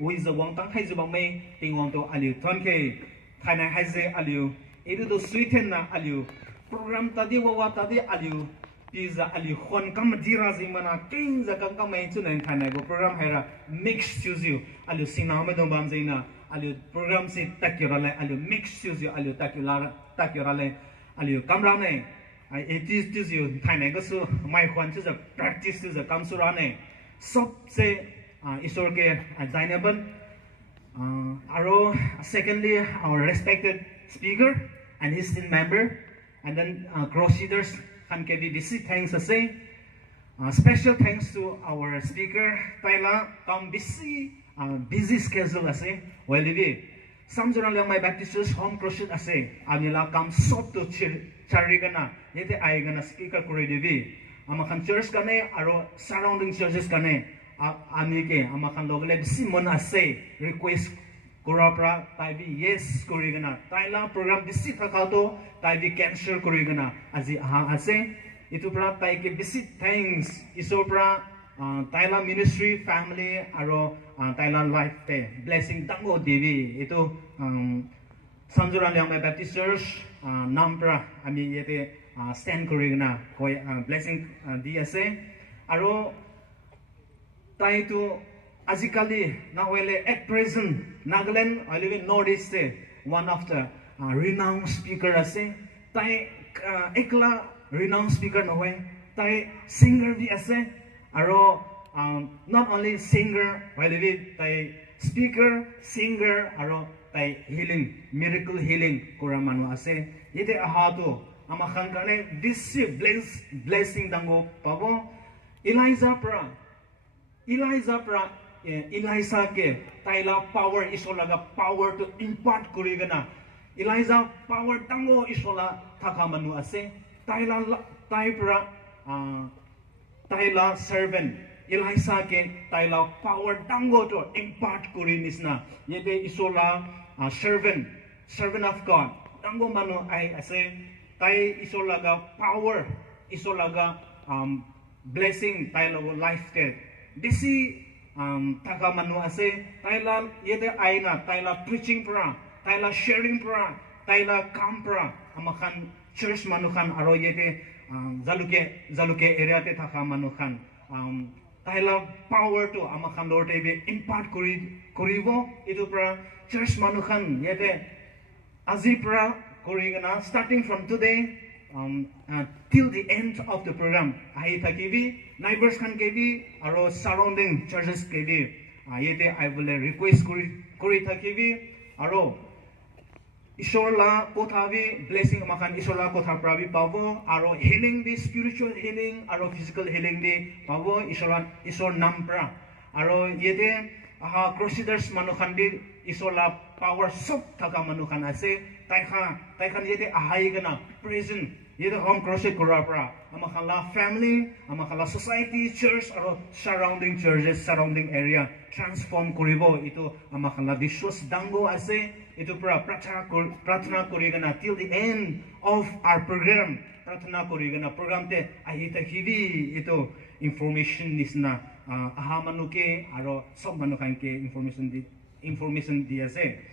with the one tang hai zu bang me ting wang to aliu thon ke thai na hai ze aliu itu to sweeten na aliu program tadi wa tadi aliu pizza aliu khon kam dira zing mana king za kam kam mai chu nen thai na go program haira mix choose you aliu sina me dong bam zeina aliu program se takira le aliu mix choose you aliu takira le aliu kamra ne I it is you thai na go su mai khon chu za practice chu za kam su ra ne sob se isor ke zainaban aro secondly our respected speaker and his team member and then cross leaders can give busy thanks to say special thanks to our speaker Taila come busy schedule ase well we some journal my Baptist church home cross ase anila come sob to charigana yete aigana speaker kore devi amakan church kane aro surrounding churches kane ani ke amakan logle busy mon ase request Kurapra taibi yes korigana taila program bisi thakato taibi cancel korigana aji ase itu pra tai ke bisi thanks isopra taila ministry family aro taila life te blessing tango devi itu sanjuran yang Baptist church nampra ami yete stand korigana koi blessing di ase aro tai tu Azikali now at present Nagaland I live in Northeast one of the renowned speaker ase tai ekla renowned speaker no way tai singer bi ase aro not only singer while live tai speaker singer aro tai healing miracle healing koramanu ase yete aha to amakhan kane this blessing dango pabo Eliza pra Eliza ke taila power isolaga power to impart kurigana Eliza power tango isola thakamanu ase taila servant Eliza ke taila power tango to impart kurinisna yebe isola servant of God tango manu ai ase tai isolaga power isolaga blessing taila life te bisi taka manu ase taila yete aina taila preaching pra taila sharing pra taila kam pra amakan church manukan aro yete zaluke area te taka manukan taila power to amakan lord be impart koribo itu pra church manukan yete azipra korigana starting from today till the end of the program ahi thakibi neighbors kan kebi aro surrounding churches kebi yete I will request kori thakibi aro isola kothabi blessing makan isola kotha prabi pabo aro healing bi spiritual healing aro physical healing bi pabo isor nampra aro yete crusaders manukan bi isola power sob thaka manukan ase taikhan yete ahai gana present yete home crusade korapra amakala family amakala society church or surrounding churches surrounding area transform koribo itu amakala dishos dango ase itu pra prathana korigana till the end of our program prathana korigana program te ahita hivi itu information nisna aha manuke aro sob manukan ke information di ase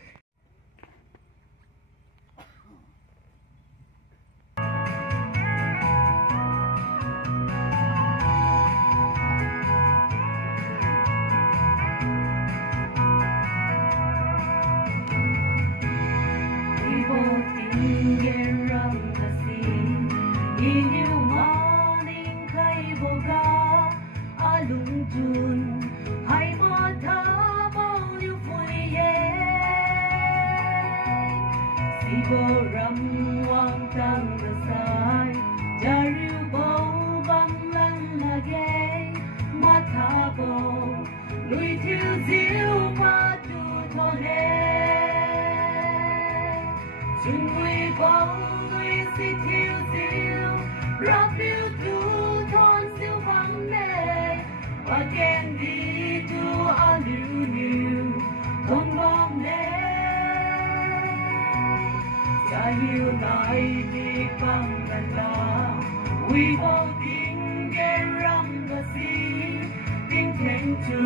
We both in get around the sea, think to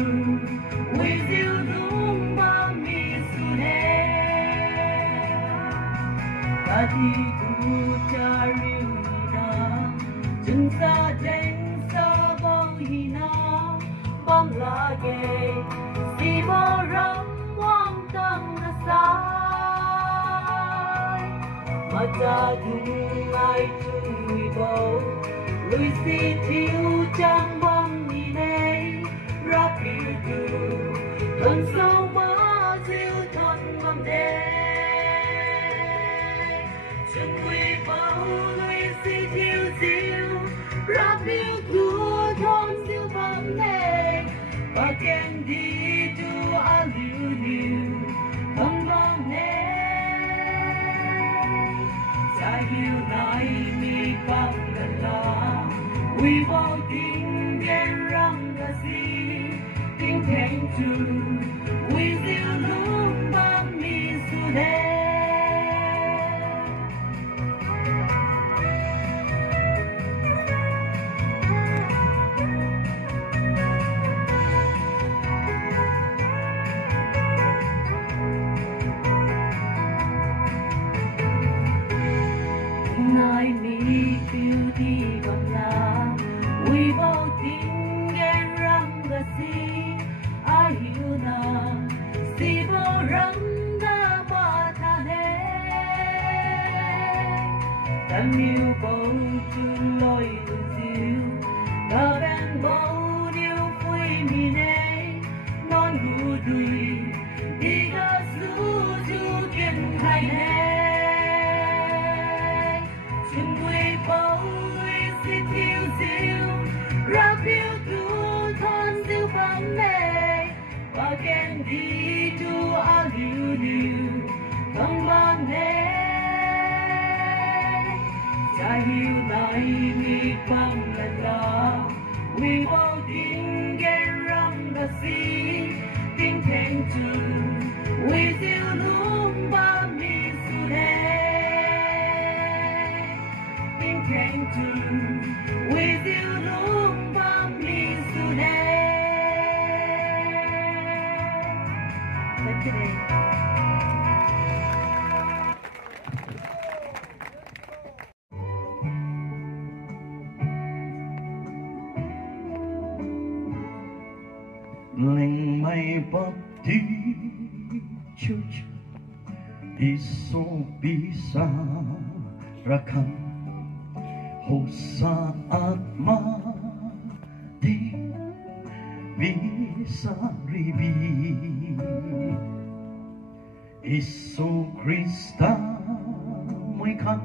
with you. Cha dung ai chung người bầu lui xin thiếu trang bom đi đây rap yêu tu lần sau má diêu thật ngầm đê chân quy bao lui xin thiếu diêu rap yêu tu thon diêu bom đê và kèm đi tu a liu liu thong bom đê yêu nai mi bang la we will king gen rang ga si king thang tu we still lum bang mi su de nai mi kêu đi bằng lá we bao tiếng ghen răng ga si ai hiểu na si bao răng đã ba tha nè ta miêu bao chu loi lu diu ta ben bao điêu phui mi nè non gu đuôi đi ga su chu kiên hai nè rap yêu tu thon diêu bám mê và kèm đi tu a liu liu thong bám mê cha hiu lại mi bám la we bao tin gen ram ga si tin thèn tu we diêu lum bám mi su de tin thèn tu we diêu lum Lệnh mày bọc đi church iso bisa rakam hosa atma di bisa ribi iso Krista mới khăn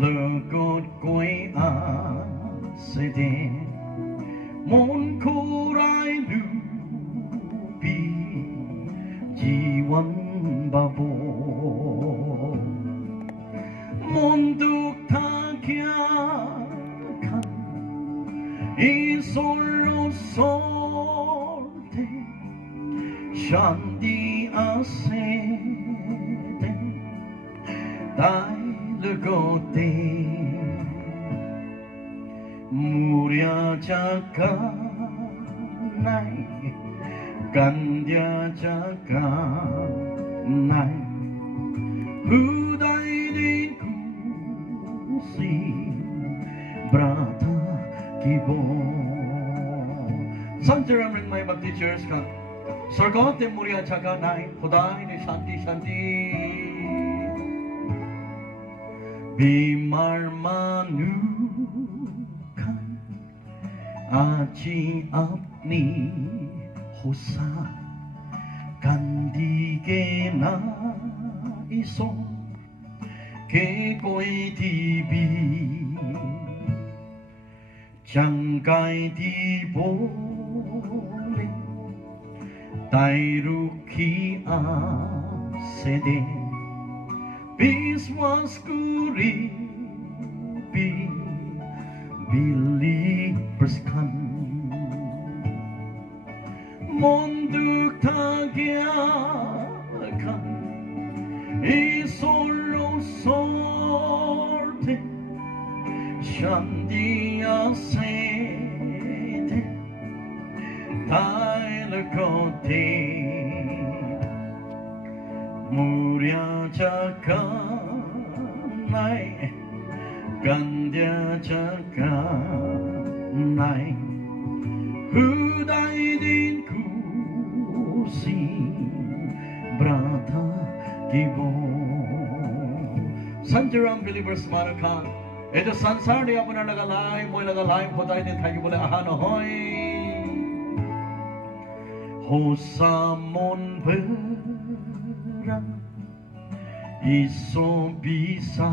lờ cột quay a se đen môn khu rai lưu bi jiwan babo môn duk tha kia kan isoro sorte shanti asete dai legote muria chaka nai kandia chaka nai hudai di kusi brata kibo sanjaram ring my bhakti teachers ka sargote muria chaka nai hudai ni shanti shanti bimar manu aci apni hosa kandi ke na iso ke koi tibi changkai di bole tai ruki a sede biswas kuri bi believers kan monduk tagya kan isolo sorte shandia sete taile kote muria chaka nai Gandhya chaka nai Hudai din kusi Brata gibo Sanjaram believers Maraka Ito sansar ni apna nagalay Moy nagalay Hudai din thagi bole ahano hoy Hosamon berang Iso bisa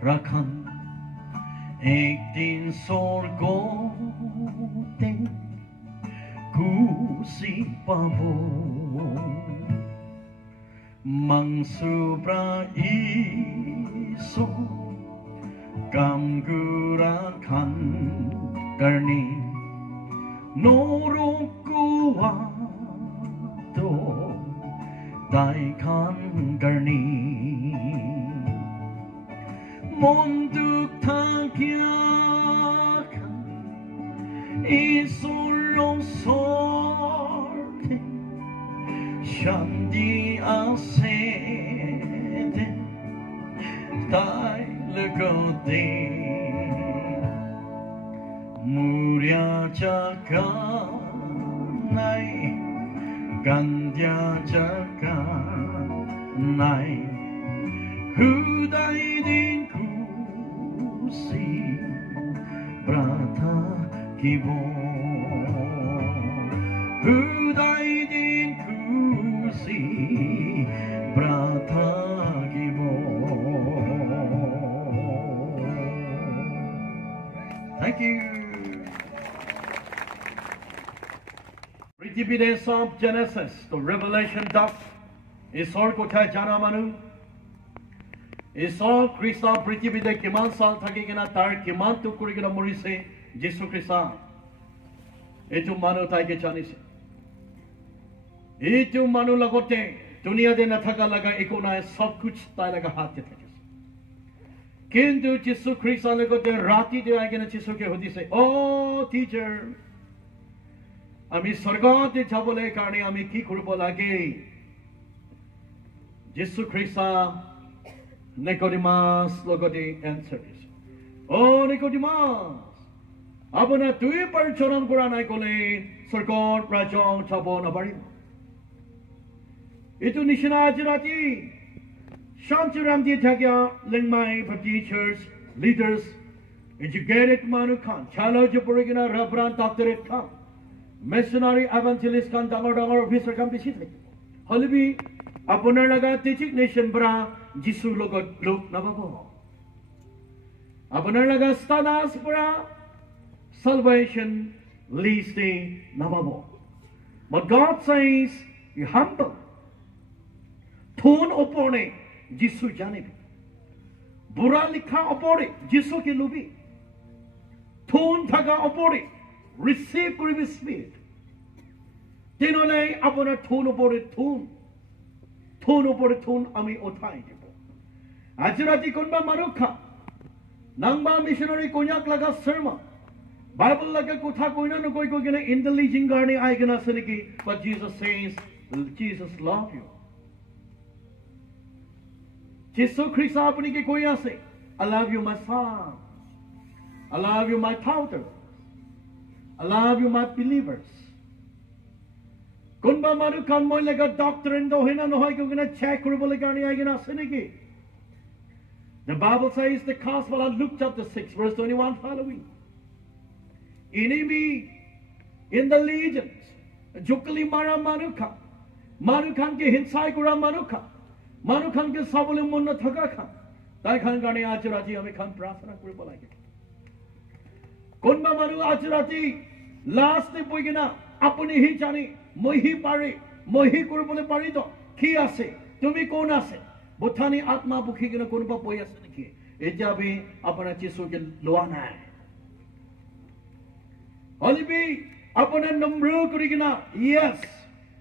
rakan Ektin sorgote Kusi pabo Mangsubra iso Kamgurakan karni Norukuwa to Daikan garni Monduk tagyakan Isulong sorte Shandi asede Dai legote Murya jaganai Gandhya jaganai Hudai din kusi Brata gibo Hudai din kusi Brata gibo Thank you. Evidence of Genesis to Revelation doc Isor kotha jana manu Isor Krista prithibide kiman sal thakigena tar kiman tu kurigena morise Jesu Krista etu manu taike janise etu manu lagote dunia de nathaka laga ekona sab kuch tai laga hath thake kintu Jesu Krista lagote rati de agena Jesu ke hodise oh teacher আমি স্বর্গতে যাবলৈ কাৰণে আমি কি কৰিব লাগে যীশু খ্ৰীষ্ট নিকোডিমাছ লগতে answer দিছে ও নিকোডিমাছ আপোনাৰ তুই পৰিচৰণ কৰা নাই ক'লে স্বৰ্গৰ ৰাজ্য যাব নোৱাৰিব এইটো নিচিনা আজি ৰাতি শান্তিৰাম দি থাকে লিংমাই টিচাৰ্ছ লিডাৰ্ছ এডুকেটেড মানুহ খান চালো যে পৰিগিনা ৰেভৰেণ্ড doctorate Khan missionary evangelist kan dangor officer kan bisi thake holibi apunar laga teaching nation bra jisu logot lok nababo apunar laga status bra salvation least nababo but God says you humble thon opone jisu janibi bura likha opore jisu ke lubi thon thaga opore receive Holy Spirit. Tinolai apona thun opore thun ami othai debo. Ajrati konba marukha nangba missionary konyak laga serma Bible laga kotha koina no koi ko gena indulging garne ai gena saniki but Jesus says Jesus love you. Jesus Christ apni ke koi ase I love you my son. I love you my daughter. I love you, my believers. Kunba manu kan moi lega doctrine do hina no hoy ko gina check koribole garni ai gina seneki. The Bible says the Gospel of Luke chapter 6 verse 21 following. Enemy in the legions. Jukali mara manuka. Manukan ke hinsai kura manuka. Manukan ke sabole munna thaka khan. Tai khan garni ajrati ame khan prarthana koribole age. Kunba manu ajrati last day boigina apuni hi jani moi hi pare moi hi koribole pari to ki ase tumi kon ase bothani atma bukhi gina konoba boi ase neki etia be apana Jesu ke loa nai holibi apana namru korigina yes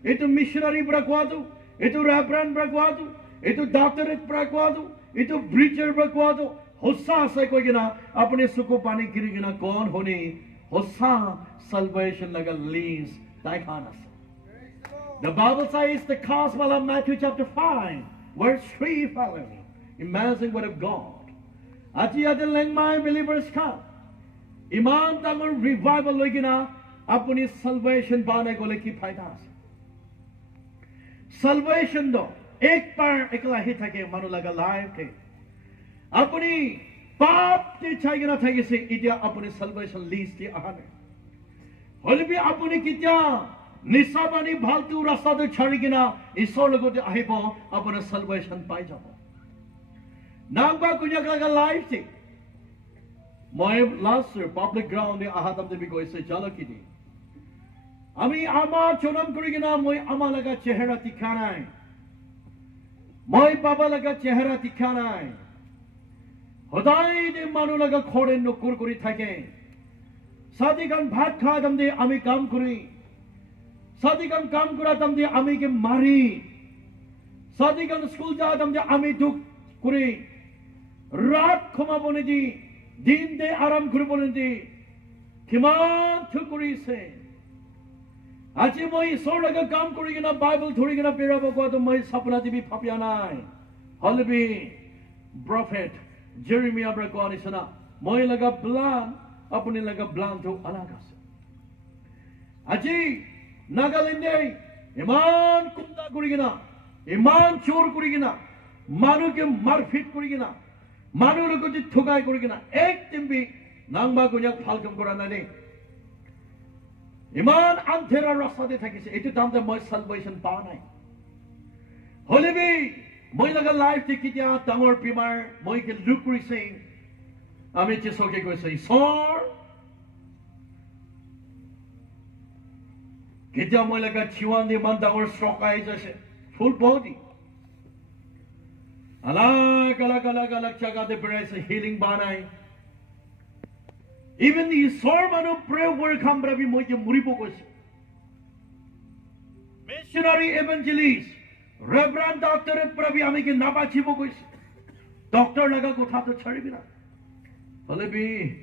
etu missionary brakwadu etu reverend brakwadu etu doctorate brakwadu etu preacher brakwadu hossa ase koigina apne suko pani girigina kon hone hossa salvation laga leaves daikanas. The Bible says the Gospel of Matthew chapter 5 verse 3 following. Amazing word of God. Aji ate Lengmai believers ka. Iman tangor revival logina apuni salvation bane gole ki फायदा ase. Salvation do ek par ekla hi thake manu laga life ke. Apuni पाप ते चाहिए था कि से इडिया अपने salvation list के आने होले भी अपने कितना निसाबानी भालतू रास्ता तो छाड़ी के ना ईश्वर लोगों ते आए पो अपने salvation पाई जाओ नांबा कुछ का life थी मैं last year public ground में आहातम ते भी कोई से चलो की थी अमी आमा चुनाव करी के ना मैं आमा लगा चेहरा दिखाना है मैं बाबा लगा चेहरा दिखाना है होदाई मानु लगा खोड़े नुकुर करी थाके सादिगान भात खा दम दे आमी काम करी सादिगान काम करा दम दे आमी के मारी सादिगान स्कूल जा दम दे आमी दुख करी रात खमा बोने दी दिन दे आराम करी बोने दी किमान थुकुरी से आज मैं ईश्वर लगा काम करी के ना बाइबल थोड़ी के ना पेरा बको तो मैं सपना दी भी फापिया ना है हल भी profit Jeremiah berkata di sana, moi laga plan, apuni laga plan tu alagas. Aji Nagalinde, iman kumda kurigina, iman chor kurigina, manu ke marfit kurigina, manu lagu di thugai kurigina. Ek timbi nangba kunyak falkam kurana ni. Iman antera rasa de thakise. Itu tamde moi salvation pa nai. Holy moi laga life te kitia tangor pimar moi ke lukuri se ami chiso ke ko se sor kitia moi laga chiwan de man tangor stroke ai jase full body alag jaga de pray se healing banai even the sor manu pray work hambra bi moi ke muribo ko se missionary evangelist Reverend Doctor Prabi ami ke naba chibo ko doctor laga ko tha to chhari bina bole bi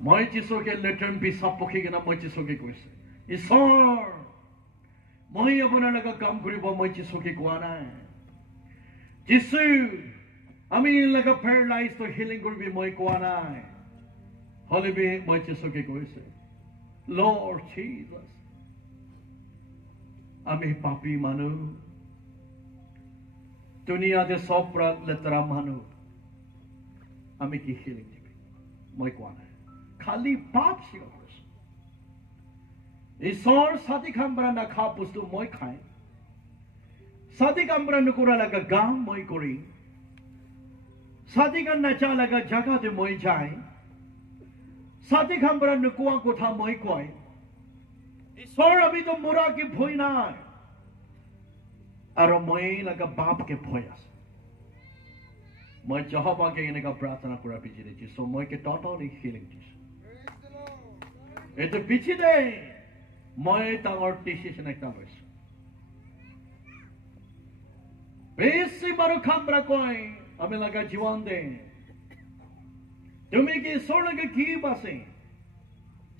moi chiso ke letter bi sap pokhi ke na moi chiso ke ko isor moi apna laga kam koribo moi chiso ke ko ana jisu ami laga paralyzed to healing koribi moi ko ana hole bi moi chiso ke ko Lord Jesus ami papi manu दुनिया दे सोप्रा लेतरा मानो हमें की healing दिबे moi कोना है खाली पाप सिगोस ईश्वर साथी खंबरा ना खा पुस्तु moi खाए साथी खंबरा नुकुरा लगा गाम moi कोरी साथी का नचा लगा जगह दे moi जाए साथी खंबरा नुकुआ को था moi कोई ईश्वर अभी तो मुरा की भोई ना Aro moi laga bap ke phoyas. Moi Jehovah ke ine ka prarthana kura pichide chi so moi ke totally healing chi. Ete pichide moi tangor decision ekta lois. Besi baru khambra koi ame laga jiwan de. Tumi ki sor laga ki base.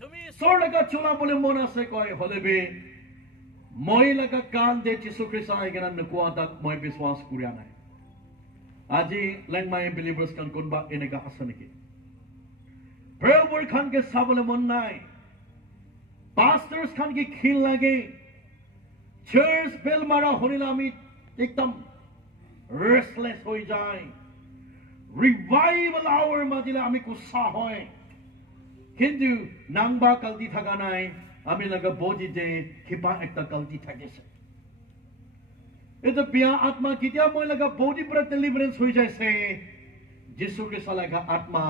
Tumi sor laga chula bole mona se koi holebe moi laga kan de Jesu Christ aigena nukuwa tak moi biswas kuriya nai aji langmai believers kan kunba enega asaniki prayer work kan ke sabole mon nai pastors kan ke khil lage church bell mara honilami ekdam restless hoi jai revival hour majila ami kusa hoy kintu nangba kalti thaga nai ami laga body de khipa ekta kalti thake se eto pia atma kitia moi laga body pra deliverance hoi jai se Jesu Christ laga atma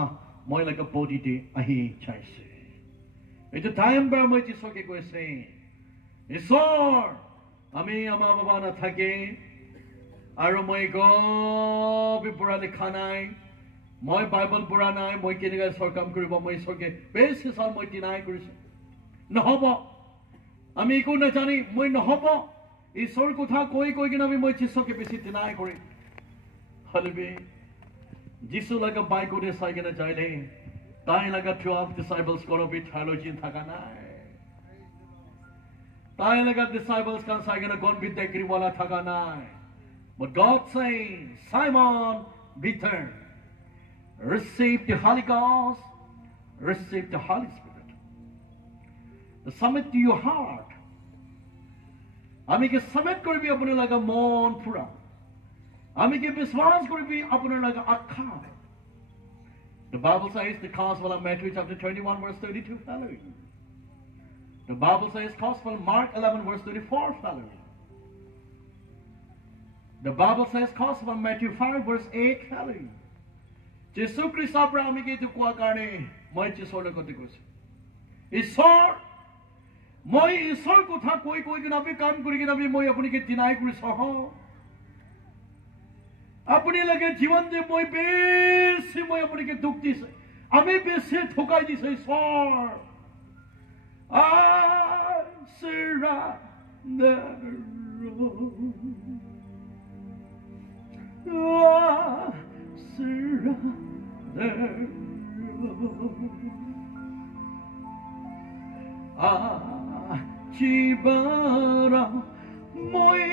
moi laga body de ahi chai se eto time ba moi Jesu ke ko se isor ami ama baba na thake aro moi go bi pura likha nai moi bible pura nai moi kenega sorkam koribo moi soke base sal moi deny korise নহব আমি একো না জানি মই নহব ঈশ্বৰ কথা কৈ কৈ কিনা আমি মই যিশুকে বেছি ডিনাই কৰি হলবে যিশু লাগা বাইক ওরে সাইকেলে যাইলে তাই লাগা 12 disciples কোন বি theology থাকা নাই তাই লাগা disciples কান সাইকেলে কোন বি দেখরি वाला থাকা নাই but God saying Simon be turned. Receive the Holy Ghost. Receive the Holy Spirit. Submit to your heart. Amike submit koribi apne laga mon pura. Amike viswas koribi apne laga akha. The Bible says the Gospel of Matthew chapter 21 verse 32 following. The Bible says Gospel Mark 11 verse 34 following. The Bible says Gospel Matthew 5 verse 8 following. Jesus Christ apra amike tu kwa karne moi Jesus le kote koise. Ishor moi Ishor kotha koi koi kina bhi kaam kori kina bhi moi apni ke deny kori saho. अपने लगे जीवन दे मोय बेसी मोय अपने के दुख this हमें बेसी ठोकाई this Ishwar I surrender I surrender जीवरा मोय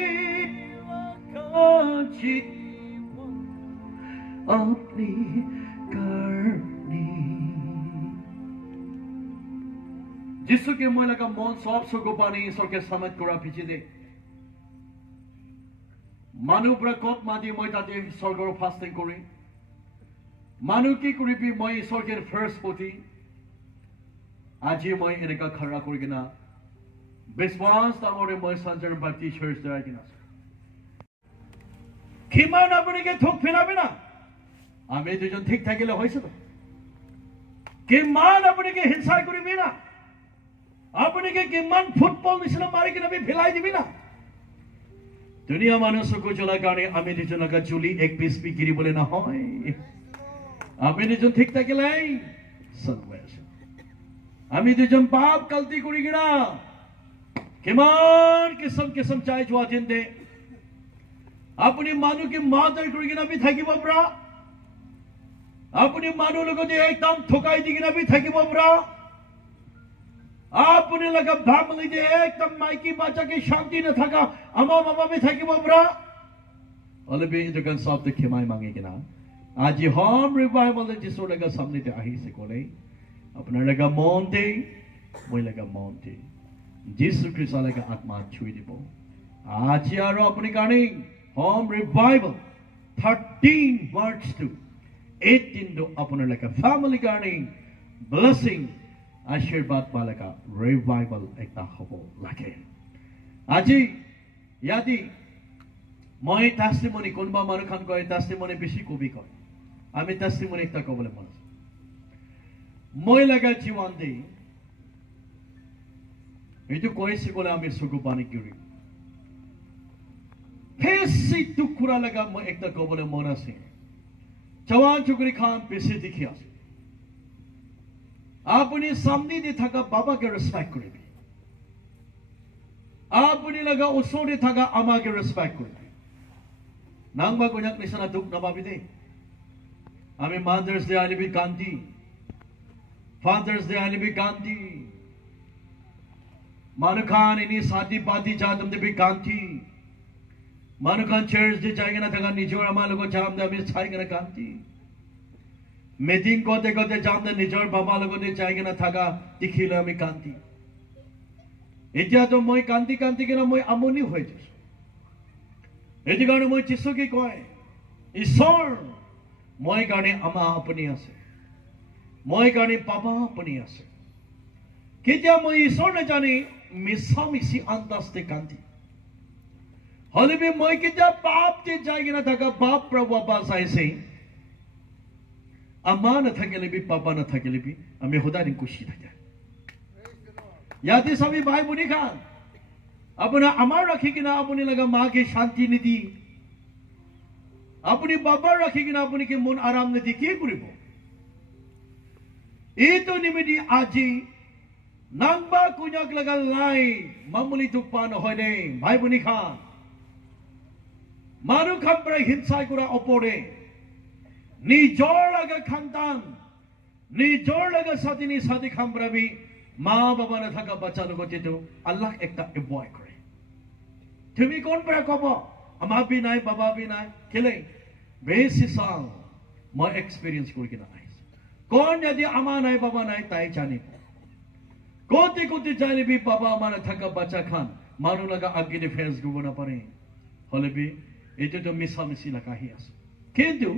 लगा अपनी करनी जिसु के मन का मन सब सुगो पानी ईश्वर के समझ करा पीछे दे मानु ब्रकत मादी मैं ताते स्वर्गर फास्टिंग करी मानु की करी भी मैं ईश्वर के फर्स्ट होती आज ये मैं इनका खरा करी किना विश्वास तामोरे मैं संजर बाती चर्च जाए किना किमान अपने के थोक फिना बिना আমি দুজন ঠিক থাকিলে হইছে তো কিমান আপনি কি হিংসা করিবি না আপনি কি কিমান ফুটবল নিছিনা মারি কিনা আমি ফেলাই দিবি না দুনিয়া মানুষকে চলা কারণে আমি দুজনকে চুলি এক পিস বিক্রি বলে না হয় আমি দুজন ঠিক থাকিলে সর্বনাশ আমি দুজন পাপ গলতি করি কিনা কিমান কিসম কিসম চাই জোয়া জিন্দে আপনি মানু কি মাদার করি কিনা আমি থাকিব ব্রা अपने मानो लोगों ने एकदम ठोकाई दी ना भी थकी बबरा आपने लगा भाग लीजिए एकदम माइकी बाचा के शांति न थका अमा मामा भी थकी बबरा और भी जो कन सब तो खिमाई मांगे कि ना आज ये होम रिवाइवल जिसो लगा सामने ते आही से कोले अपना लगा मौनते मोय लगा मौनते जिसु क्रिस्ट लगा आत्मा छुई दिबो आज यारो अपनी कहानी होम रिवाइवल 13 वर्ds to 18 do अपने लगा family gardening blessing आशीर्वाद वाला revival एक ता हबो लगे आज यदि मैं testimony कोनबा मानु खान को testimony बेसी को भी कय आमी testimony एक ता को बोले मन मैं लगा जीवन दे ये तो कोई सी बोले आमी सुगु पानी क्यों कैसी टुकड़ा लगा मैं एक ता को बोले मन से जवान चुकरी खान पेशे दिखिया आपने सामने दे थका बाबा के रिस्पेक्ट करेगी आपने लगा उसों दे थका अमा के रिस्पेक्ट करेगी नांगबा को नक निशाना दुख नबा भी दे हमें मदर्स डे आने भी कांती फादर्स डे आने भी कांती मानु खान इन्हीं शादी पाती जादम दे भी कांती मानु खान चर्च दे जाएगा ना थका निजोर अमालो को जाम दे हमें छाएगा ना कांती मीटिंग कोते कोते जाम दे निजोर बाबा लोगो दे जाएगा ना थका दिखिले हमें कांती इतना तो मैं कांती कांती के ना मैं अमोनी हुए जिस इतने गाने मैं चिस्सो की कोई ईश्वर मैं गाने अमा अपनी आसे मैं गाने पापा अपनी आसे कितना मैं ईश्वर न जाने मिसा मिसी अंदाज़ कांती हले भी मैं कितना बाप ते जाएगी ना थका बाप प्रभु पास ऐसे अम्मा न थकेले भी पापा न थकेले भी हमें खुदा ने खुशी था याद है सभी भाई बुनी खान अपना अमार रखेगी ना अपने लगा माँ की शांति निधि अपनी बाबा रखेगी ना अपने के मन आराम निधि क्या करिबो ये तो निमिति आजी नांगबा कुन्याक लगा लाई मामूली तुपान हो ने भाई बुनी खान मानु खबर हिंसा कुरा ओपोरे निजोर लगा खानदान निजोर लगा साथी साथी खबर भी माँ बाबा न थका बच्चा लोगों ते तो अल्लाह एक ता अवॉइड करे तुम्हें कौन पर कहो अम्मा भी नहीं बाबा भी नहीं केले বেছি চাল মই এক্সপিৰিয়েঞ্চ কৰি কিনে আহিছোঁ কোন যদি আমা নাই বাবা নাই তাই জানিব কোটি কোটি জানিবি বাবা আমার থাকা বাচ্চা খান মানুহ লগা আগিনে ফেস কৰিব নাপাৰে হলে বি এইটো মিছা মিছি লাগাহি আছে কিন্তু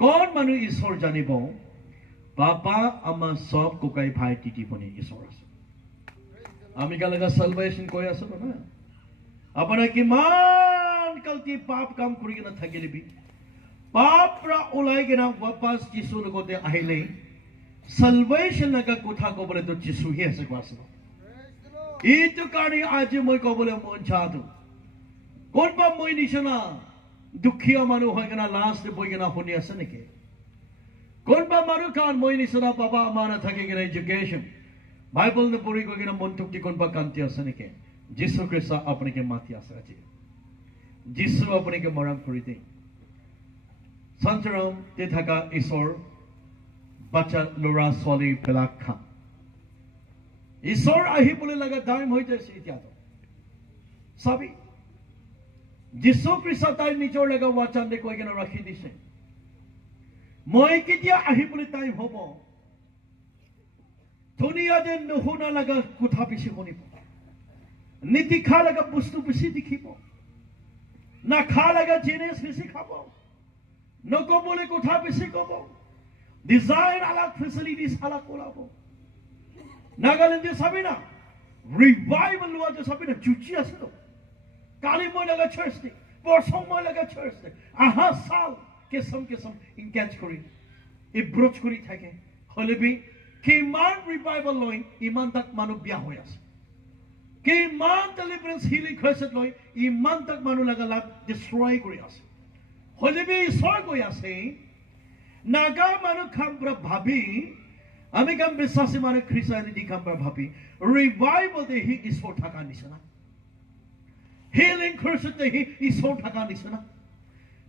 কোন মানুহ ঈশ্বৰ জানিব বাবা আমাৰ সব কোকাই ভাই টিটিপনি ঈশ্বৰ আছে আমি গালগা সালভেশন কৈ আছো না আপোনাৰ কিমান কলতি পাপ কাম কৰি কিনে থাকিলিবি পাপ পৰা ওলাই কিনে বাপাস যিশুৰ লগতে আহিলে সালভেশন লগা কথা ক'বলৈ তো যিশুহে আছে কোৱাছে এইটো কাৰণে আজি মই ক'বলৈ মন চাওঁ কোনবা মই নিচিনা দুখীয়া মানুহ হৈ কিনে লাষ্ট বৈ কিনে শুনি আছে নেকি কোনবা মানুহ কাৰণ মই নিচিনা বাবা আমাৰ থাকি কিনে এডুকেশ্যন বাইবেল নপঢ়ি গৈ কিনে মন তুক্তি কোনবা কান্তি আছে নেকি যীশু খ্ৰীষ্ট আপোনাকে মাতি আছে আজি যীশু আপোনাকে মৰম কৰি দিয়ে সঞ্চৰম তে থাকা ঈশ্বৰ বাচ্চা ল'ৰা ছোৱালী বিলাক খান ঈশ্বৰ আহিবলৈ লগা টাইম হৈ যাইছে এতিয়া চাবি যীশু খ্ৰীষ্ট তাই নিজৰ লগা ৱাচন কৈ কিনে ৰাখি দিছে মই কেতিয়া আহিবলৈ টাইম হ'ব ধুনীয়া যে নুশুনা লগা কথা বেছি শুনিব নিদিখা লগা বস্তু বেছি দেখিব নাখা লগা জিনিস বেছি খাব নক'বলৈ কথা বেছি ক'ব ডিজাইন আলাগ ফেচিলিটিজ আলাগ ওলাব নাগালেণ্ডে চাবি না ৰিভাইভেল লোৱা যে চাবি না জুচি আছে ন কালি মই লগা চাৰ্চ দে বৰ্ষং মই লগা চাৰ্চ দে আহা চাল কেছম ইনকেঞ্চ কৰি এই ব্ৰচ কৰি থাকে হ'লে বি কিমান ৰিভাইভেল লৈ ইমান তাক মানুহ বিয়া হৈ আছে কিমান ডেলিভাৰেন্স হিলিং হৈছে লৈ ইমান তাক মানুহ লগা লাভ ডিষ্ট্ৰয় কৰি আছে হ'লে বি ঈশ্বৰ কৈ আছে নাগা মানুহ খাম পৰা ভাবি আমি কাম বিশ্বাসী মানুহ খ্ৰীষ্টানিটি কাম পৰা ভাবি ৰিভাইভেল দেহি ঈশ্বৰ থকা নিচিনা healing curse dehi ishor thaka nisna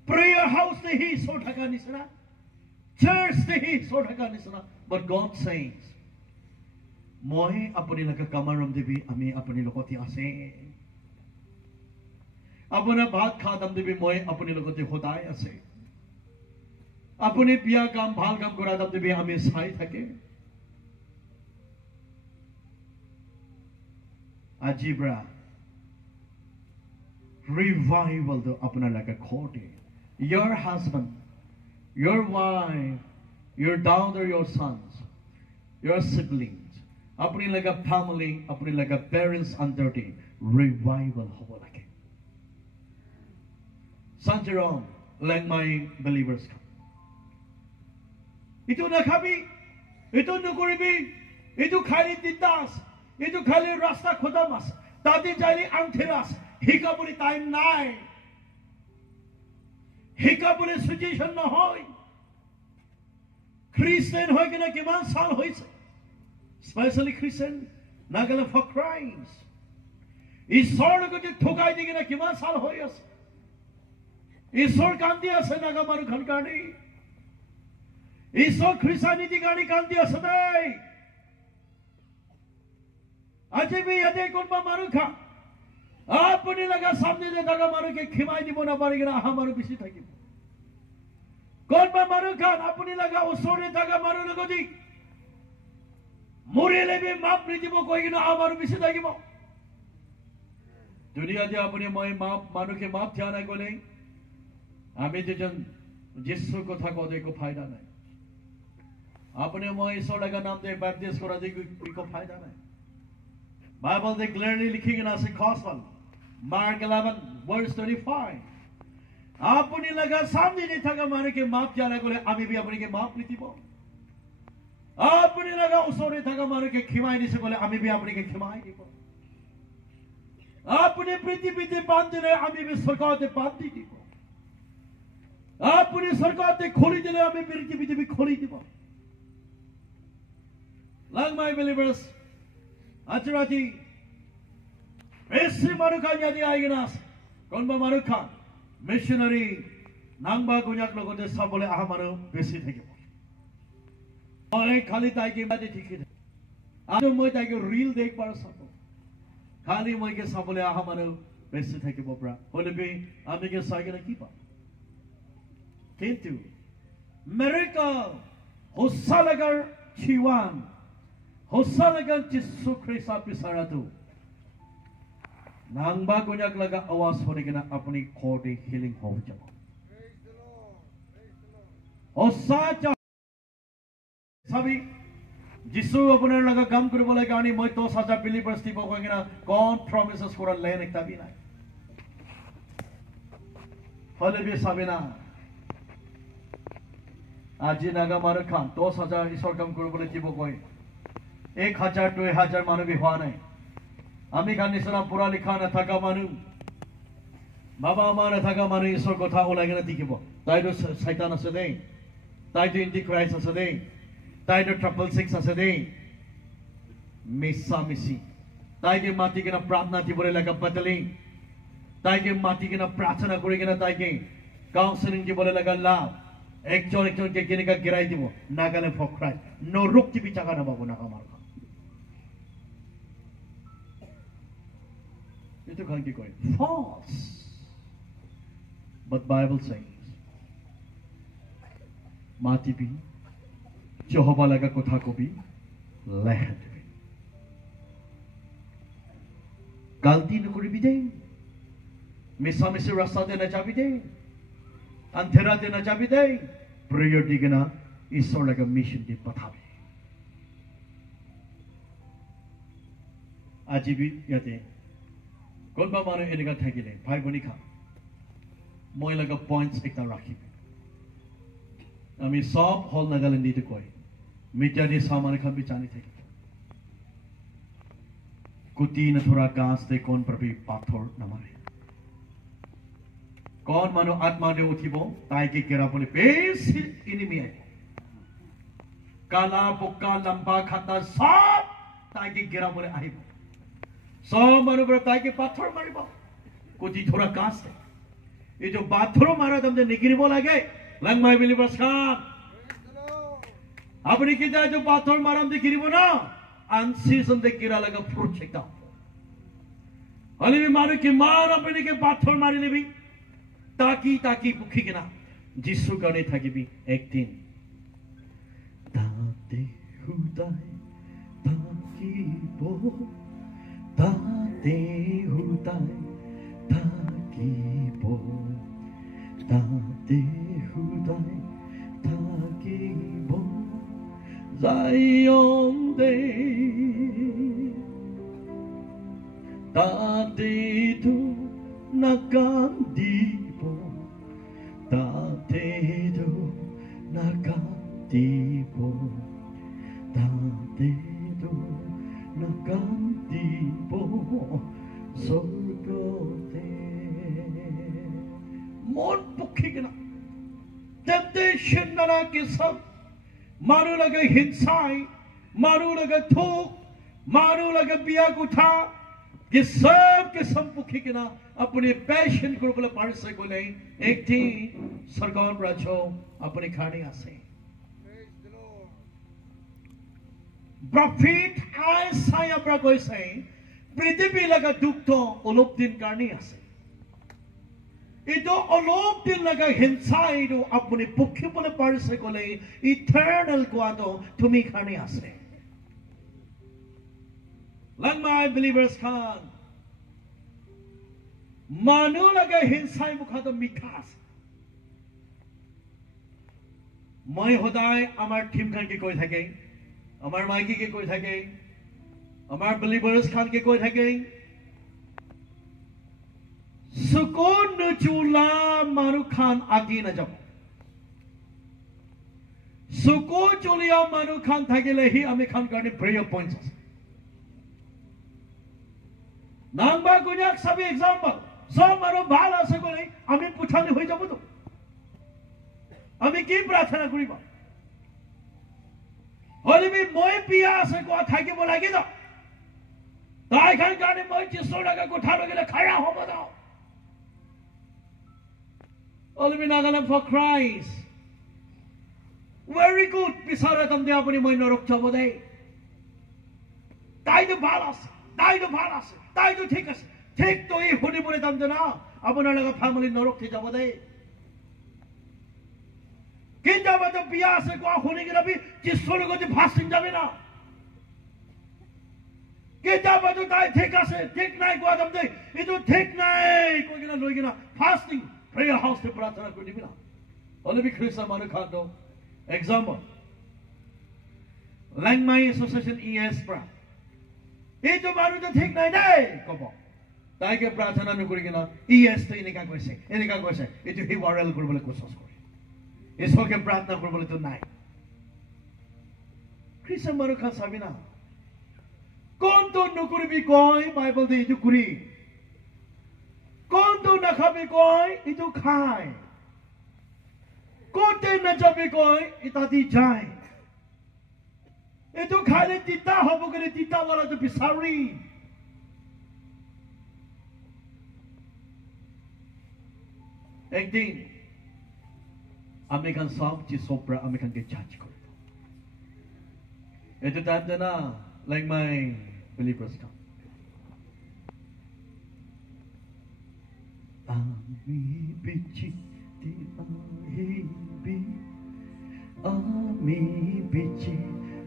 prayer house dehi ishor thaka nisna church dehi ishor thaka nisna but God says moi apni laga kamaram debi ami apni lokoti ase apna bhat khadam debi moi apni lokoti hodai ase apni biya kam bhal kam koradam debi ami sai thake ajibra revival to apna like a court your husband your wife your daughter your sons your siblings apni like a family apni like a parents under the revival hobo like San Jerome let my believers come ito na khabi ito na koribi ito khali titas ito khali rasta khodamas tadi jali antheras হিকাবুলি time নাই হিকাবুলি situation নহয় খ্রিস্টান হৈ কিনে কিমান সাল হৈছে স্পেশালি খ্রিস্টান নাগলে ফর ক্রাইস্ট ঈশ্বৰ লগতে ঠকাই দি কিনে কিমান সাল হৈ আছে ঈশ্বৰ কান্দি আছে নাগা মানুহ খান কাৰণে ঈশ্বৰ খ্ৰিস্টানিটি কাৰণে কান্দি আছে দেই আজি বি ইয়াতে কোনবা মানুহ খা আপনি লগা সামনে যে দাগা মানুষকে খিমাই দিব না পারি কিনা আহা মানুষ বেশি থাকিব কোনবা মানুষ খান আপনি লগা ওচরে দাগা মানুষ লগতি মরিলে বি মাপ নিদিব কই কিনা আহা মানুষ বেশি থাকিব দুনিয়া যে আপনি মই মাপ মানুষকে মাপ দিয়া নাই গলে আমি যেজন যিশুর কথা কদে কো ফায়দা নাই আপনি মই ঈশ্বর লগা নাম দে বাপতিস্ম করা দে কো ফায়দা নাই Bible they clearly লিখি কিনা আছে gospel Mark 11 verse 25 আপনি লগা সামনে যে থাকা মানুষকে মাপ জানা গলে আমি বি আপনাকে মাপ নিদিব আপনি লগা ওচরে থাকা মানুষকে ক্ষমাই দিছে গলে আমি বি আপনাকে ক্ষমাই দিব আপনি পৃথিবীতে বাঁধলে আমি বি সরকারতে বাঁধি দিব আপনি সরকারতে খুলি দিলে আমি পৃথিবীতে খুলি দিব Like my believers Achirati Esi Maruka Yadi Ayanas Konba Maruka Missionary Nangba Gunyak Logote Sabole Ahamano Besi Take I Kali Taiki Badi Ticket I don't know like a real day for supper Kali Moike Sabole Ahamano Besi Take Bobra Holy be Amiga Saga keeper কিন্তু miracle hosalagar chiwan hosalagar Jisu Krista pisaratu nangba gunyak laga awas hone kena apni khode healing ho jabo hosa sabi Jisu apunar laga kam koribole karone moi 10,000 believers দিব কইনা কোন promises করা লেন একটা B নাই হলে B Sabina আজি নাগা মার খান 10,000 ঈশ্বর কাম করবলে দিব কই 1,000 2,000 মানুষ বি হওয়া নাই আমি খান নিসনা পুরা লিখা না থাকা মানুষ বাবা আমার থাকা মানুষ ঈশ্বর কথা ওলাগিনা দেখিব তাই তো শয়তান আছে দেই তাই তো এন্টিক্রাইস্ট আছে দেই তাই তো 666 আছে দেই মিসা মিসি তাই কে মাটি কেনা প্রার্থনা দিবরে লাগা বদলি তাই কে মাটি কেনা প্রার্থনা করে কেনা তাই কে কাউন্সেলিং দিবরে লাগা লাভ একজন কে কেনিকা গিরাই দিব নাগালে ফক্রাই নো রুক্তি বিচাকা না বাবু না আমার itu kan ki koi false but Bible says mati bi Jehovah laga kotha ko bi leh debi galti n koribi de misa misi rasta de na jabi de anthera de na jabi de prayer digena ishor laga mission di pathabe ajibi yate কোনবা মানে এনেকা থাকিলে ভাই বনি খা মই লাগা points একটা রাখি আমি সব হল নাগাল্যান্ড দিতে কই মিটার দি সামান খান বিচানি থাকি কুতি না থোড়া গাছ দে কোন প্রবি পাথর নামারে কোন মানো আত্মা দে উঠিব তাই কি কেরা বলে বেশি এনিমি আই কালা পোকা লম্বা খাতা সব তাই কি কেরা বলে আইব सब मनुष्य ताई के पाथर मारिबो कोती थोड़ा कास है ये जो पाथरों मारा तुमने निगिरी बोला गए लंग माय बिलीवर्स खान अपनी की जाए जो पाथर मारा हमने गिरी बोना अनसीजन दे गिरा लगा फ्रूट चेकता अली भी मारो कि मार अपने के पाथर मारी ले भी ताकि ताकि भूखी के ना जिसु करने था कि भी एक दिन ताते हुदाई ताकि बो Tate hudai takibo Tate hudai takibo Zion day Tate tu nakandibo Tate tu nakandibo Tate tu nakandibo sorgote mon pukhi ke na temptation nana ke sab maru laga hinsai maru laga thuk maru laga biya kutha ye sab ke sab pukhi ke na apne passion ko bola par se ko lai ek thi sargon racho apne khane ase Prophet Isaiah Bragoi saying, "Prithivi laga dukto olop din karni ase." Ito olop din laga hinsai do apuni pukhi bole parse kole eternal kuato tumi karni ase. Lang my believers khan, manu laga hinsai mukhato mikas. Moi hodai amar team khan ki koi thake. আমার মাইকি কে কই থাকে আমার believers খান কে কই থাকে সুকুন চুলা মারু খান আগি না যাব সুকু চুলিয়া মারু খান থাকিলে হি আমি খান কারণে প্রেয়ার পয়েন্টস আছে নাম্বা গুনাক সবই एग्जांपल সব মারু ভাল আছে কই আমি পুছানি হই যাব তো আমি কি প্রার্থনা করিব Holy me moi pia se ko thaki bola gi do tai khan kane moi Jisu laga ko thalo gele khara hobo do Holy me nagalam for Christ very good bisara tam de apni moi norok chabo dei tai to balas tai to thik ase thik to ei honi bole tam de na apna laga family norok the jabo dei Kita baca biasa ko ako ni kinabi, jisolo ko di fasting jabe na. Kita baca tayo take nai ko adam de, ito take nai ko kina loy kina fasting prayer house te pratana ko di bina. Ole bi Christian manu kando example. Langmai Association ES pra. Ito manu to take nai dai ko bo. Tayo ke pratana no kuri kina ES te ini ka koise. Ito hi waral ko bole kosos ko. Iso ke pratna ko bole to nai. Christian manu ka sabi na. Kung to nukuri bi koi Bible de ito kuri. Kung to nakabi koi ito khai. Kung to najabi koi itati jai. Ito khai tita hobo kare tita wala to bisari. Ekdin American song ci sopra American ke judge ko. Ito tanda na like my believers come. Ami bichi di ahibi, ami bichi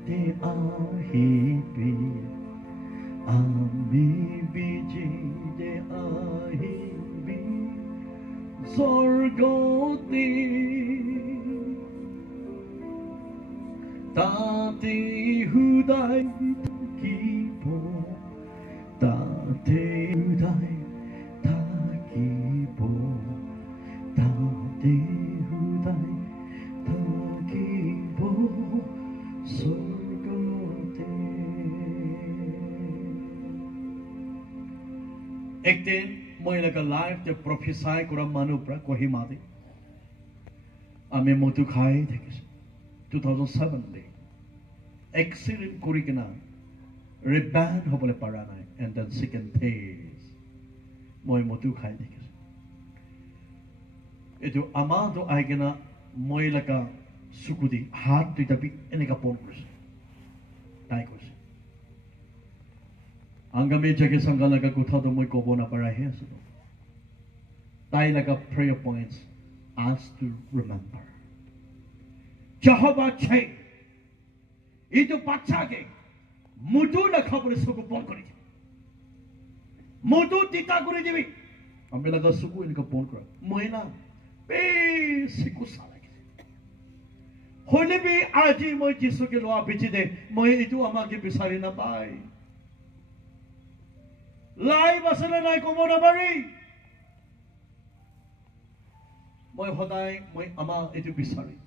di ahibi, ami bichi di ahibi, sorgoti, tati hudai kipo, tati hudai takipo, tati hudai takipo, sorgote. एक दिन मैं लगा live जब प्रोफेसाई करा मानो प्रा कोही मादे आमे मोतु खाए थे 2007 ले एक्सीडेंट करी के ना रिबैंड हो बोले पारा ना and then second phase मैं मोतु खाए थे itu ama to ay kena मैं लगा सुकुदी हाथ तो तभी इन्हें का पोन कुछ ताई कुछ Angga meja ke sangga laga kutha to moi kobo na para he so. Tai laga prayer points ask to remember. Jehovah che. Itu pacha ke mutu na khabore suku pon kori. Mutu tita kori dibi. Ame laga suku inka pon kora. Moi na be siku sala ke. Hone bi aji moi Jisu ke loa bichi de moi itu ama ke bisari na pai. Lai basala nai ko mona bari. Moi hodai moi ama itu bisari.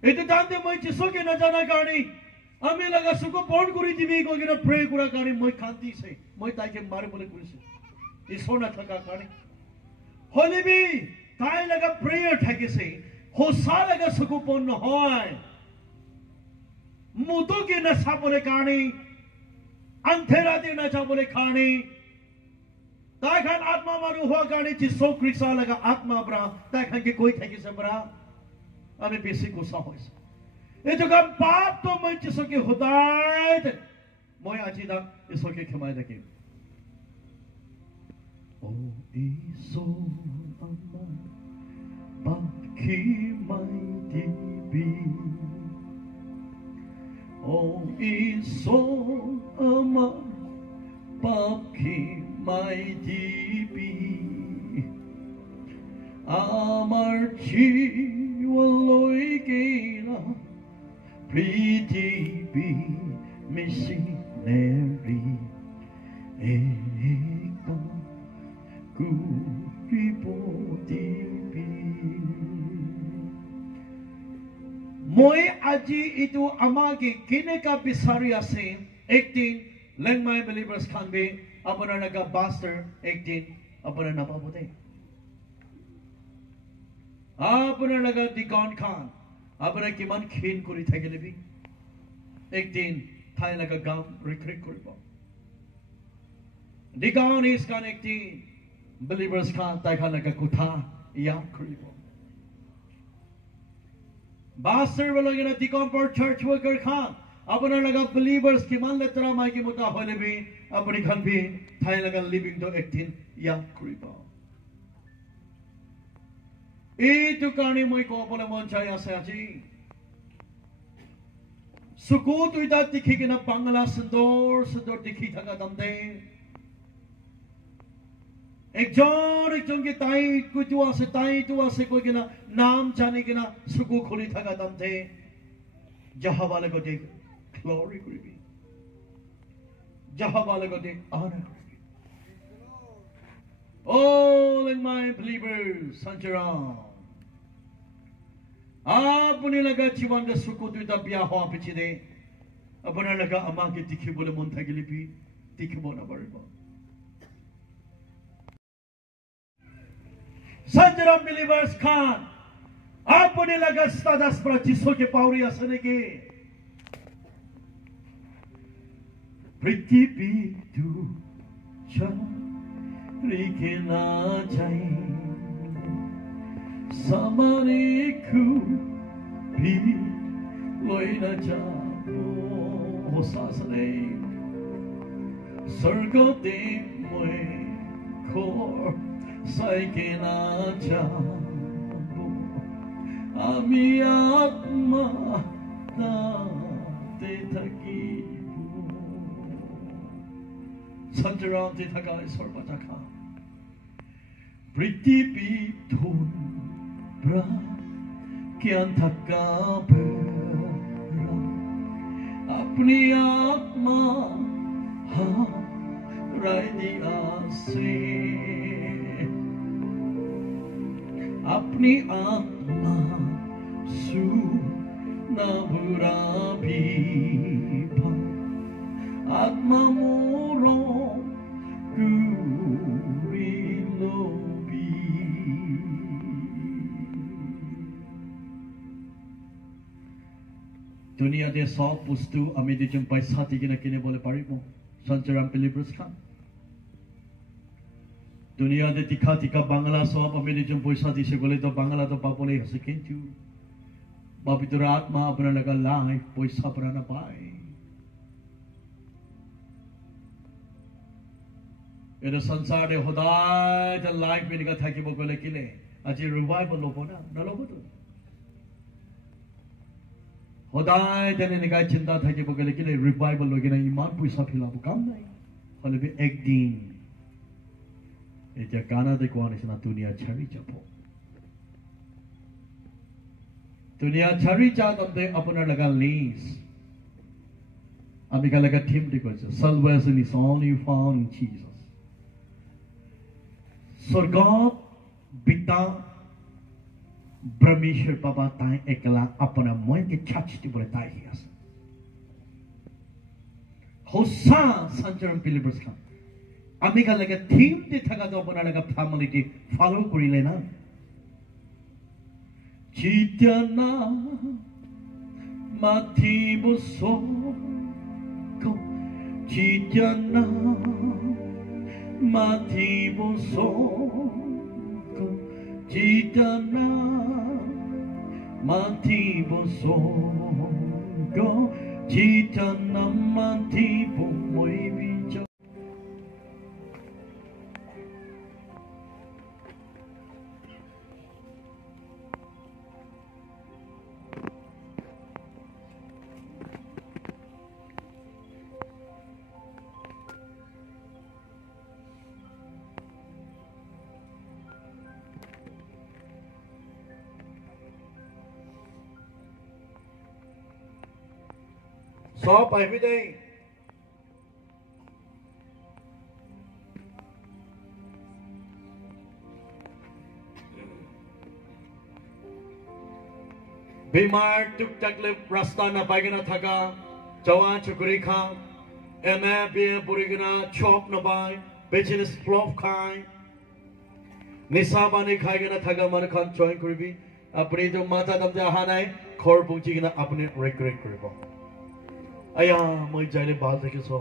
Itu dante moi Jisu ke na jana kani. Ami laga suko pon kuri dibi ko gina pray kura kani moi khanti se. Moi tai ke mare bole kuri se. Isona thaka kani. Holi bi tai laga prayer thake se. Hosa laga suko pon no hoy. Mutu ke na sabole kani. अंधेरा देना चाह बोले खाने ताकन आत्मा मारू हुआ गाने जिसो क्रिसा लगा आत्मा बरा ताकन के कोई थे किसे बरा हमें बेसिक गुस्सा हो ये जो कम पाप तो मैं जिसो के हुदायत मैं आजी तक इसो के खिमाए देखे ओ ईसो अम्मा बाप की मायती भी Oh, iso ama papki mighty be amar chiwaloi kena pretty be missionary ekta kuripoti be Moi aji itu amagi kine ka bisari ase 18 lang my believers can be apana naga pastor 18 apana napabote apana naga dikon khan apana kiman khin kuri thagele bi 18 thai naga gam recruit koribo dikon is kan 18 believers can tai khan naga kutha ya koribo Pastor wala gina Deacon church worker khan apana laga believers ki man letra mai ki muta hole bi apani khan bi thai laga living to 18 ya kripa এইটো কাৰণে মই ক'বলৈ মন চাই আছে আজি চকু দুইটা দেখি কিনা বাংলা সুন্দৰ দেখি থকা দামতে একজনকে তাই কুইটো আছে তাইটো আছে কৈ কিনা নাম জানি কিনা চকু খুলি থকা দামতে যাহাবালে গতে গ্লৰি কৰিবি যাহাবালে গতে honor কৰিবি all in my believers sancharam apuni laga jiwan de suku duita biya hoa pichide apuna laga amake dikhibole mon thakile bi dikhibo na paribo sancharam believers khan apuni laga stadas pra jisu ke pauri asane ke prithivi tu cha Rikina jai samaniku pi loina jabo hosasane sargote moi kor saikina jabo ami atma ta te thakibu sanjaram te thakai sarvataka Prithivi thun bra kyan thaka bera apni atma ha rai di ase apni atma su na bura bhipa atma moro दुनिया दे सब वस्तु आमी दुजन पैसा दिकिना किने बोले पारिबो संचाराम believers khan दुनिया दे दिखा दिखा बांग्ला सब आमी दुजन पैसा दिसे बोले तो बांग्ला तो पापोले हसे किंतु पवित्र आत्मा अपना लगा लाइफ पैसा पर ना पाए ये संसार दे होदाय द लाइफ में निका থাকিব গলে কিলে আজি রিভাইভাল লব না নলব তো होदाय देने निकाय चिंता था कि बगले के लिए रिवाइवल लोगे ना ईमान पैसा फिलाबो काम नहीं हले भी एक दिन ये गाना देखो आने से ना दुनिया छड़ी जापो दुनिया छड़ी जा तंदे अपना लगा लीस अभी का लगा थीम देखो जो salvation is only found in Jesus स्वर्गों बिता Brahmishwar Baba tai ekala apana moy ke chachti bole tai hias. Hosa sancharam believers khan. Ami ka laga theme de thaga do apana laga family ti follow korile na. Chitana mathi boso ko chitana mathi boso ko chitana Mati bosongo chitana mati bomoy bicho Stop everything. बीमार टुक तकलीफ रास्ता न पाएगा थका जवान चुकरी खा MA BA बुरीगना चौक न पाए बिजनेस फ्लॉप खाए निशा बानी खाएगा न थका मन खान जॉइन करीबी अपनी जो माता दम जहाँ नहीं खोर पूछी ना अपने रिग्रेट करीबो Aya, मैं जाने बाल देखे सो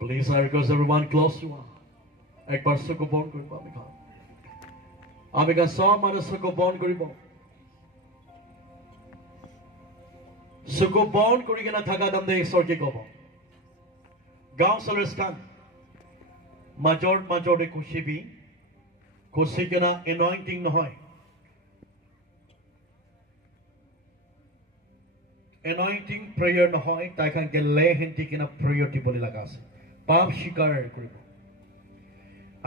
Please, I request everyone close to us. एक बार सुको बॉन्ड करिबो आमी का सो माने सुको बॉन्ड करिबो सुको बॉन्ड करि केना थाका दम दे ईश्वर के कहबो counselors kan major de kusibi kusikena anointing nohoy anointing prayer nohoy taikan ke le henti kena prayer tiboli lagase pap shikar koribo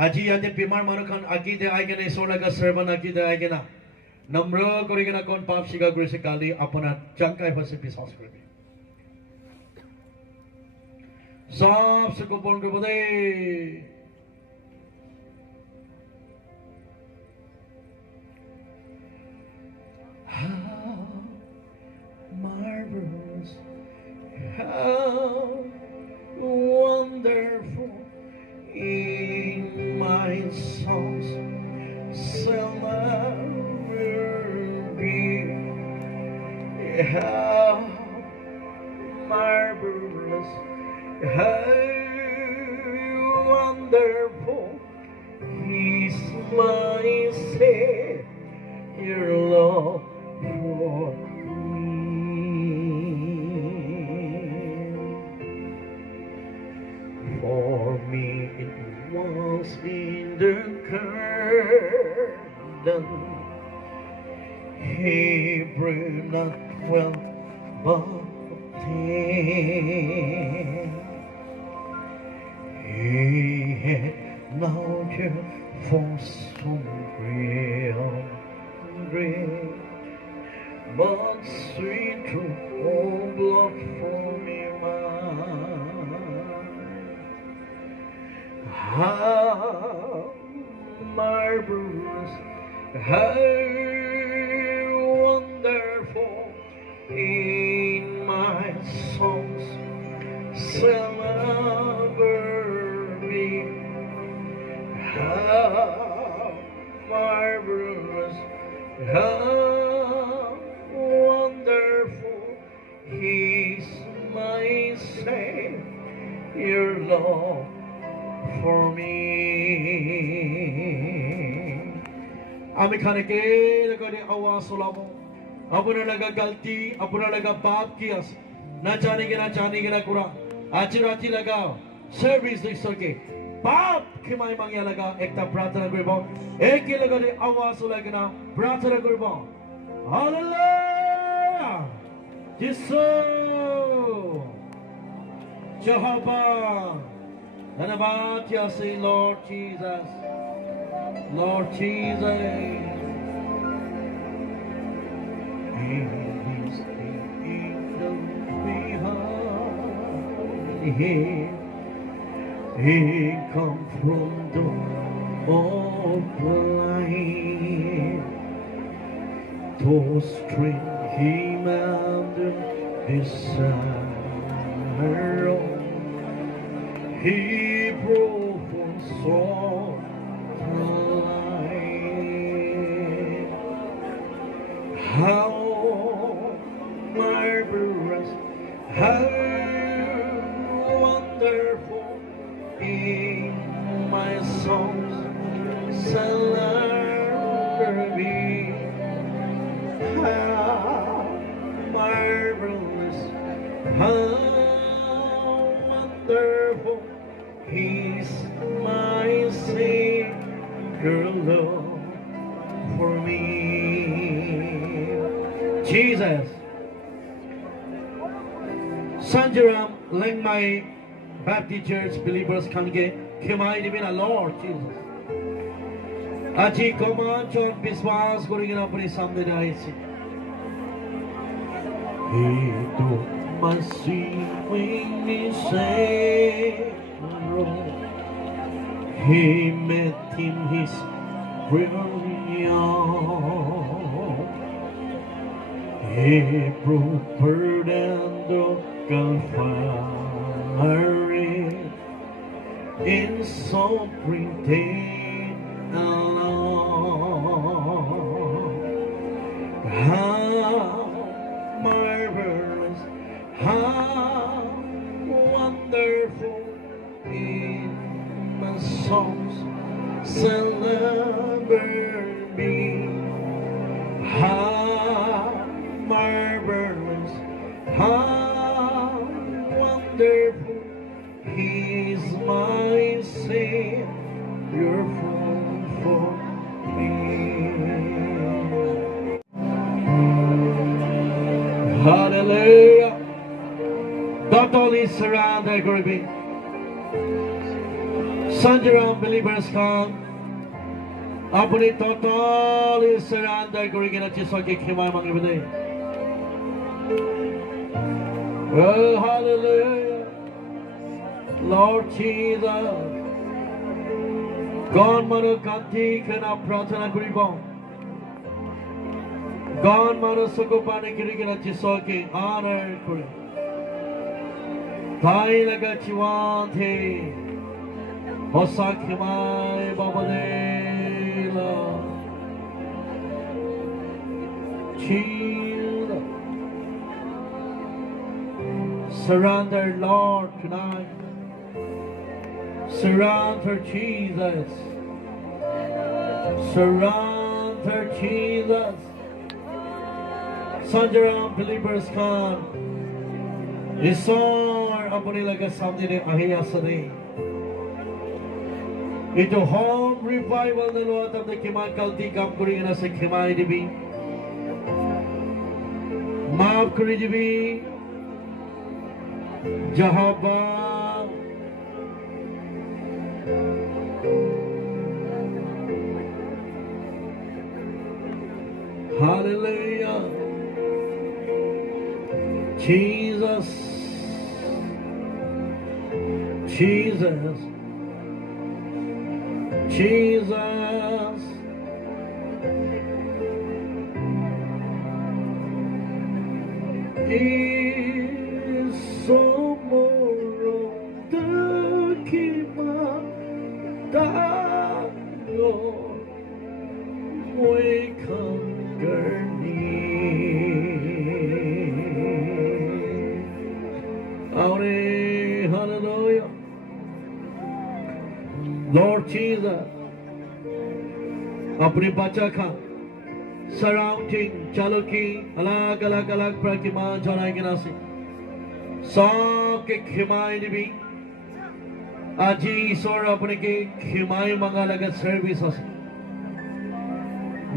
aji yate bimar manukan agide aigena isolaga servan agide aigena namra korigena kon pap shikar korise kali apana changkai phase biswas koribe sab se ko bon koribo de marvelous, how wonderful in my soul's celebrity. How marvelous, how wonderful is my Savior love for me it was in the garden. He burned not well, but he had no care for some real great, but sweet truth, oh blood for me how marvelous, how wonderful in my soul's celebrity. How marvelous, how wonderful is my Savior Lord for me. Ami khane ke lagane awaaz sulamo apna laga galti apna laga paap kiyas na chane na kura achi rati lagao service disoke paap khimai mangya laga ekta prarthana koribo ek lagane awaaz lagana prarthana koribo hallelujah Jesus Jehovah Dhanyavad ya say Lord Jesus, Lord Jesus. He is the kingdom behind him. He come from the blind to strengthen him under his sorrow. He broke and saw the light. How marvelous, how wonderful in my soul's celebrity. How marvelous, how wonderful He's my Savior love for me. Jesus. Sanjaram Lengmai Baptist Church believers congregate. Khimai Divina Lord Jesus. Aji Koma John Biswas Gorigina Puri Samne Daisi. He took my seat when he saved. He met him his brilliant. He broke burden the Calvary in suffering pain alone. How marvelous, how wonderful in my songs celebrate me. How marvelous, how wonderful He my Savior for me. Hallelujah. Totally surrounded, Gurbi. Sanjaram believers come. अपनी totally surrender करेंगे ना जिसका कि क्षमा मांगे बने. Oh, hallelujah, Lord Jesus. God mano kanti kena prarthana karibo. God mano soko pane kiri na jiso ke honor kare. Thai laga chiwan the. Hosa khimai babadela. Jesus. Surrender, Lord, tonight. Surrender, Jesus. Surrender, Jesus. Sanjaram believers come. Isor apni laga samne ne ahiya sade. Ito home revival na lo atam na kiman kalti kam kuri na se kimai dibi. Maaf kuri dibi. Jahaba. Hallelujah. Jesus. Jesus. Jesus. Is so more the kima da Lord we conquer me. Hallelujah. Lord Jesus, अपने बच्चा का surrounding चलो की अलग अलग अलग प्रतिमान चलाएंगे ना से सब के खिमाएं भी आज ही ईश्वर अपने के खिमाएं मंगा लगा सर्विस से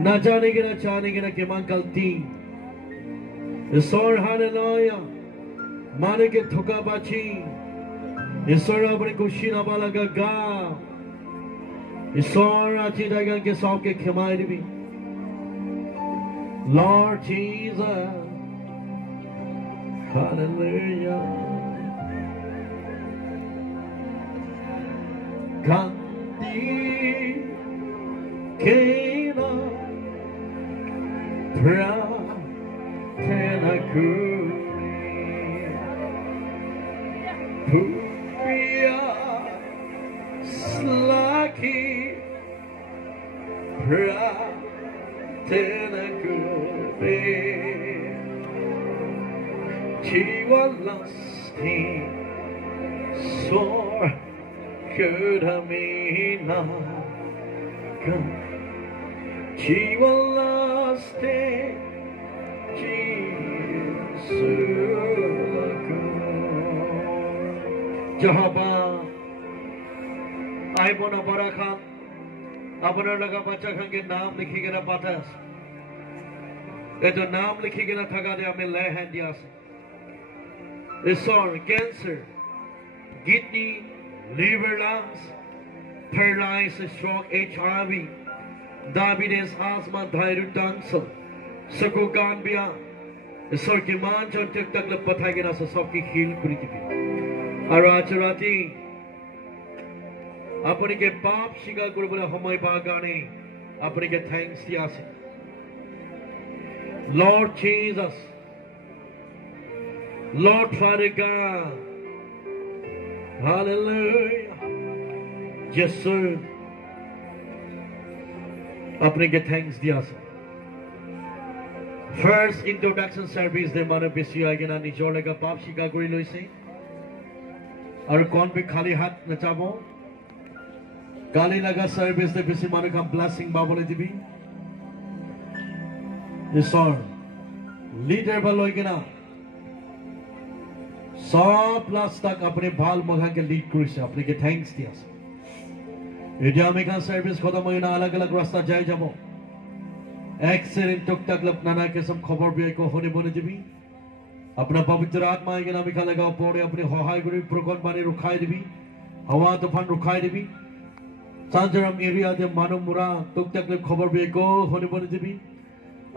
न जाने के न चाहने के न खिमां गलती ईश्वर हालेलुया माने के थुका बाची ईश्वर अपने खुशी ना बाला गा ईश्वर अच्छी जगह के सब के खिमाएं भी Lord Jesus, hallelujah. Kanti kena pratena kuri pupia slaki pratena kuri jiwa lasting sore kedamina jiwa lasting Jesus Jehovah I bona barakat अपना लगा बच्चा खान के नाम लिखी गया पातस ये जो नाम लिखी गया थका दे हमें ले हैं दिया से इसोर cancer kidney liver lungs paralysis stroke HIV diabetes asthma thyroid cancer सकोगान बिया इसोर की मान जो तक तक लग पता गया से सब की हील करी थी आराचराती अपने के पाप शिका गुरु बोले हमारे बागाने अपने के थैंक्स दिया से Lord Jesus Lord Father God Hallelujah Yes sir अपने के थैंक्स दिया से First introduction service दे माने बेसी आगे ना निचोड़े का पाप शिका गुरु लोई से और कौन भी खाली हाथ नचाबो Kali laga service de bisi manu kam blessing babole dibi. Isor leader baloi gina सब लास्ट तक अपने बाल मखा के लीड करिছে আপনি কে থ্যাঙ্কস দি আছে এটা আমি কান সার্ভিস খতম হই না अलग अलग रास्ता যাই যাব एक्सीडेंट टुकटक नाना किस्म खबर भी को होने बने दिबी अपना पवित्र आत्मा के नाम लिखा लगा पड़े अपने सहाय करी प्रकट बानी रुखाई दिबी हवा तूफान रुखाई दिबी सांजरम एरिया दे मानो मुरा टुकटक खबर भी को होने बने दिबी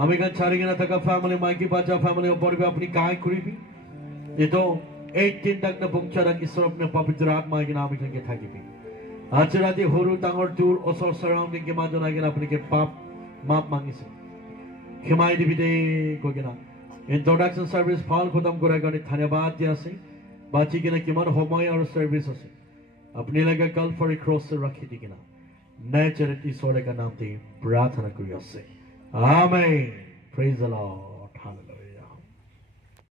আমি কান ছাড়িয়ে না থাকা ফ্যামিলি মাইকি বাচ্চা ফ্যামিলি উপর भी अपनी काय करिबी ये तो 18 तक न पहुंचारा ईश्वर अपने पवित्र आत्मा के नाम लिखे থাকিবি आज रात हरु डांगर दूर असर सराउंडिंग के माजन आगे अपने के पाप माप मांगिছে ক্ষমাই দিবি দে কইনা ইন্ট্রোডাকশন সার্ভিস ফল খতম করার কারণে ধন্যবাদ দি আছে বাকি কিনা কিমান সময় আর সার্ভিস আছে আপনি লাগা কালভারি ক্রসে রাখি দি কিনা নেচারিটি ঈশ্বরের নাম দিয়ে প্রার্থনা করি আছে আমেন প্রেজ দ্য লর্ড